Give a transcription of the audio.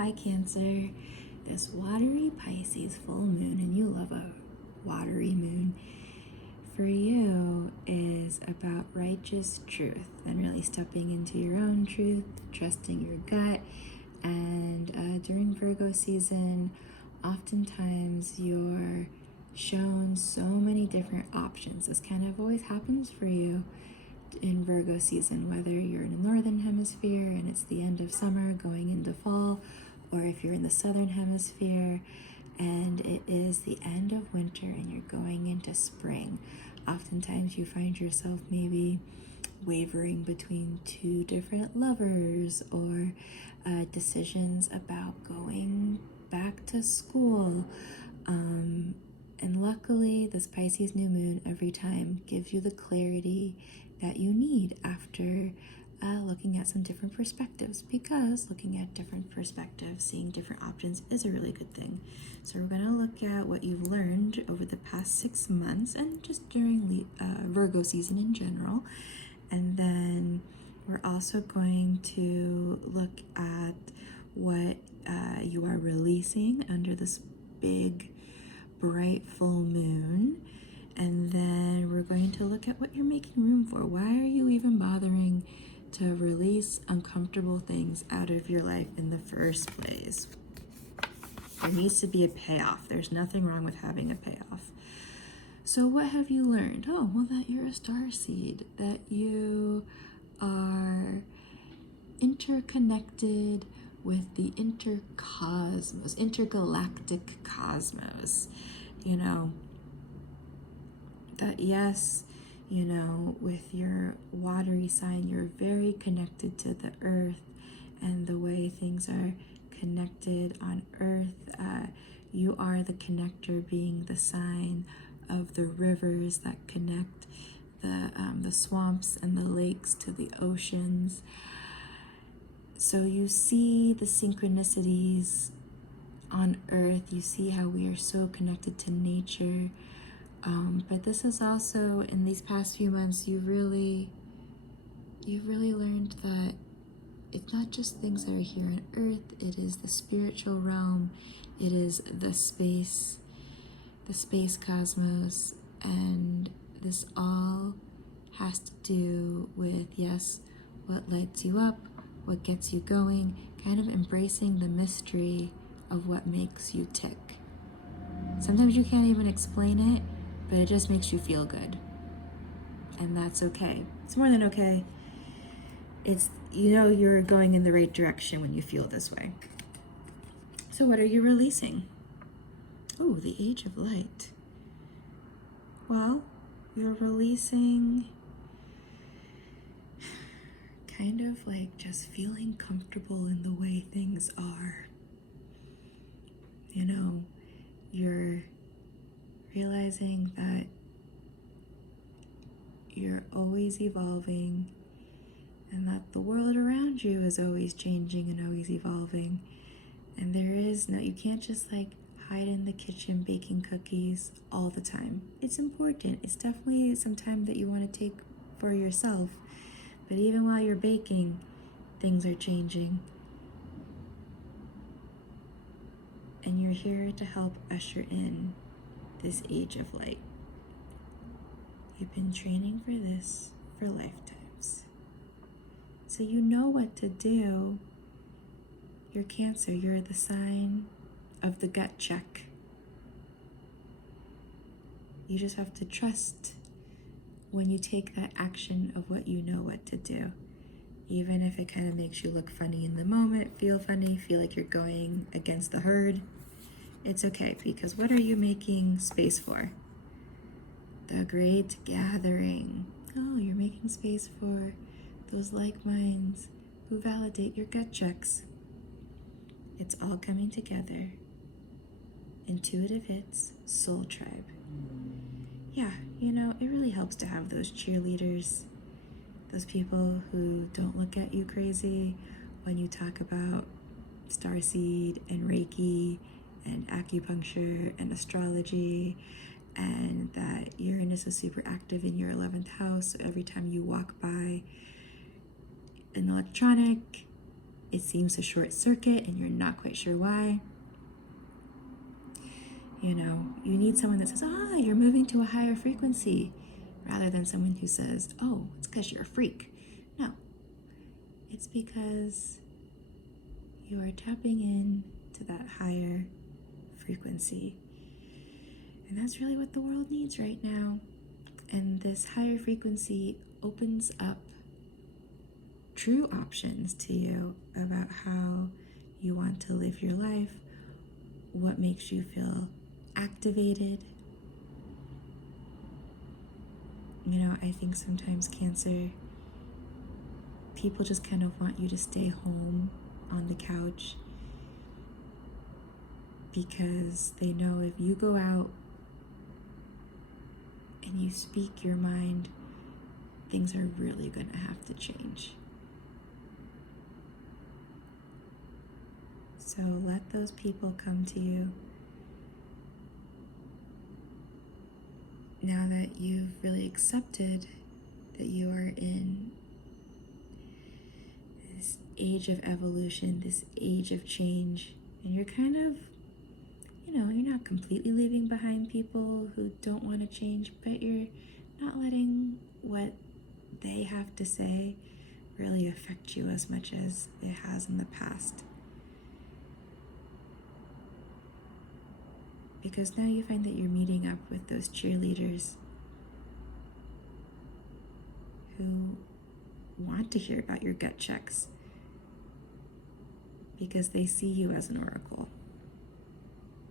Hi Cancer, this watery Pisces full moon, and you love a watery moon, for you is about righteous truth and really stepping into your own truth, trusting your gut. And during Virgo season, oftentimes you're shown so many different options. This kind of always happens for you in Virgo season, whether you're in the northern hemisphere and it's the end of summer going into fall, or if you're in the southern hemisphere and it is the end of winter and you're going into spring. Oftentimes you find yourself maybe wavering between two different lovers, or decisions about going back to school. And luckily, this Pisces new moon every time gives you the clarity that you need after looking at some different perspectives, because looking at different perspectives, seeing different options is a really good thing. So we're going to look at what you've learned over the past 6 months and just during Virgo season in general. And then we're also going to look at what you are releasing under this big bright full moon. And then we're going to look at what you're making room for. Why are you even bothering to release uncomfortable things out of your life in the first place? There needs to be a payoff. There's nothing wrong with having a payoff. So what have you learned? Oh, well, that you're a starseed, that you are interconnected with the intercosmos, intergalactic cosmos. You know, that yes, you know, with your watery sign, you're very connected to the earth and the way things are connected on earth. You are the connector, being the sign of the rivers that connect the swamps and the lakes to the oceans. So you see the synchronicities on earth. You see how we are so connected to nature. But this is also, in these past few months, you've really learned that it's not just things that are here on earth. It is the spiritual realm. It is the space cosmos, and this all has to do with, yes, what lights you up, what gets you going, kind of embracing the mystery of what makes you tick. Sometimes you can't even explain it, but it just makes you feel good. And that's okay. It's more than okay. It's, you know, you're going in the right direction when you feel this way. So what are you releasing? Oh, the Age of Light. Well, you're releasing kind of like just feeling comfortable in the way things are. You know, you're realizing that you're always evolving and that the world around you is always changing and always evolving. And there is no, you can't just like hide in the kitchen baking cookies all the time. It's important. It's definitely some time that you want to take for yourself. But even while you're baking, things are changing. And you're here to help usher in this Age of Light. You've been training for this for lifetimes. So you know what to do. You're Cancer, you're the sign of the gut check. You just have to trust when you take that action of what you know what to do. Even if it kind of makes you look funny in the moment, feel funny, feel like you're going against the herd, it's okay, because what are you making space for? The great gathering. Oh, you're making space for those like minds who validate your gut checks. It's all coming together. Intuitive hits, soul tribe. Yeah, you know, it really helps to have those cheerleaders, those people who don't look at you crazy when you talk about starseed and Reiki and acupuncture and astrology, and that Uranus is super active in your 11th house. So every time you walk by an electronic, it seems to short circuit and you're not quite sure why. You know, you need someone that says, you're moving to a higher frequency, rather than someone who says, oh, it's because you're a freak. No, it's because you are tapping in to that higher frequency. And that's really what the world needs right now. And this higher frequency opens up true options to you about how you want to live your life, what makes you feel activated. You know, I think sometimes Cancer, people just kind of want you to stay home on the couch because they know if you go out and you speak your mind, things are really going to have to change. So let those people come to you. Now that you've really accepted that you are in this age of evolution, this age of change, and you're kind of, you're not completely leaving behind people who don't want to change, but you're not letting what they have to say really affect you as much as it has in the past. Because now you find that you're meeting up with those cheerleaders who want to hear about your gut checks because they see you as an oracle.